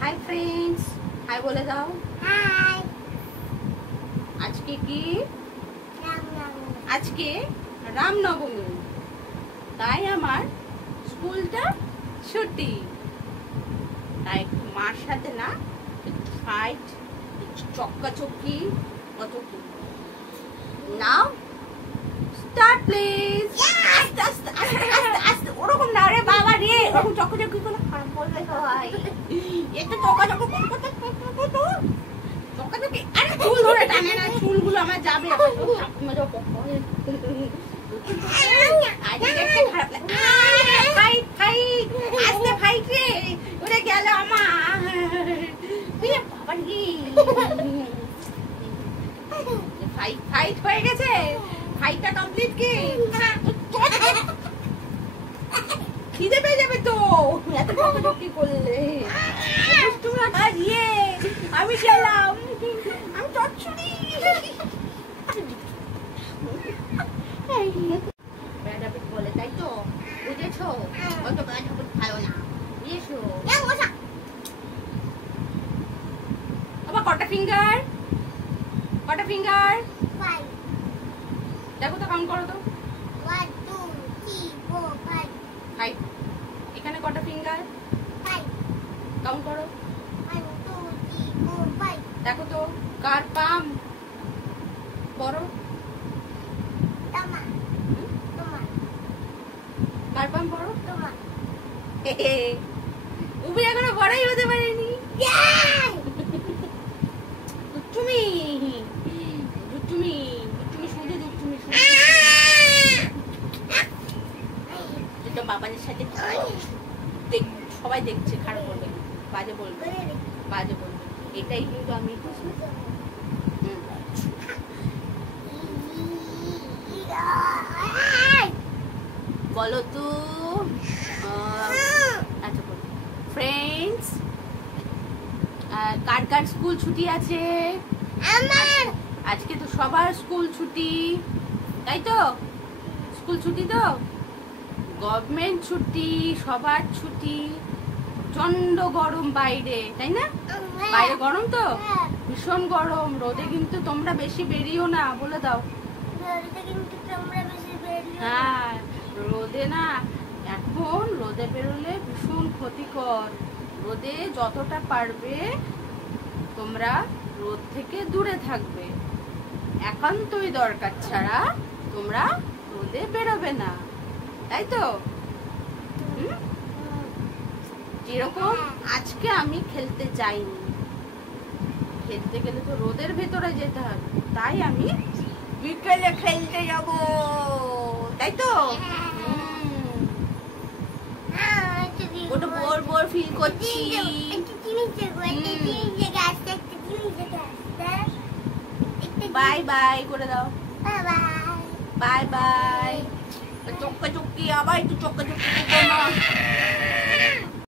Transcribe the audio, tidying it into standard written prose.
Hi friends, high বলে দাও। High. আজকে কি? রামনবমী। আজকে রামনবমী, তাই আমার স্কুলটা ছুটি। তাই মার সাথে না ফাইট, চক্কাচক্কি, কত কি। নাও স্টার্ট প্লিজ। আস্তে আস্তে আস্তে আস্তে আস্তে, ওরকম না রে বাবা রে, ওরকম চক্কাচক্কি করে খারাপ বলবে সবাই। একটু চক্কাচক্কি করতে চক্কাচক্কি। আরে চুল ধরে টানে না, চুলগুলো আমার যাবে। আজকে দেখতে খারাপ লাগে। ফাইট ফাইট, আস্তে ফাইট রে, উড়ে গেল আমার। বাবা রে, ফাইট ফাইট হয়ে গেছে। ফাইটটা কমপ্লিট কি? খিদে পেয়ে যাবে তো এত চক্কাচক্কি করলে। আমি গেলাম, আমি চচ্চড়ি। ব্যাড হ্যাবিট বলে, তাই তো? বুঝেছো? অত ব্যাড হ্যাবিট ভালো না, বুঝেছো? আবার কটা ফিঙ্গার? কটা ফিঙ্গার? 5 দেখো তো, কাউন্ট করো তো। 1 2 3 4 5 5। এখানে কটা ফিঙ্গার? 5 কাউন্ট করো। 1 2 3 4 5 দেখো তো কার পাম বড়? তোমার তোমার কার পাম বড়? তোমার উবি এখনো বড়ই হতে পারেনি। তুমি তুমি তুমি শুধু তুমি শুধু যেটা বাবাদের সাথে সবাই দেখছে, খারাপ বলবে, বাজে বলবে, বাজে বলবে। এটাই কিন্তু আমি বলো তো। আচ্ছা বলো ফ্রেন্ডস, কার কার স্কুল ছুটি আছে? আমার আজকে তো সবার স্কুল ছুটি, তাই তো? স্কুল ছুটি তো, গভর্নমেন্ট ছুটি, সবার ছুটি। প্রচন্ড গরম বাইরে, তাই না? বাইরে গরম তো, ভীষণ গরম। রোদে কিন্তু তোমরা বেশি বেরিও না, বলে দাও। হ্যাঁ, রোদে না, এখন রোদে বেরোলে ভীষণ ক্ষতিকর। রোদে যতটা পারবে তোমরা রোদ থেকে দূরে থাকবে। একান্তই দরকার ছাড়া তোমরা রোদে বেরোবে না, তাই তো? যেরকম আজকে আমি খেলতে যাইনি, খেলতে গেলে তো রোদের ভেতরে যেতে হবে, তাই আমি বিকেলে খেলতে যাব, তাই তো? ওটা বোর বোর ফিল করছি। বাই বাই করে দাও। Bye bye. চক্কা চক্কি, আবার একটু চক্কা চক্কি।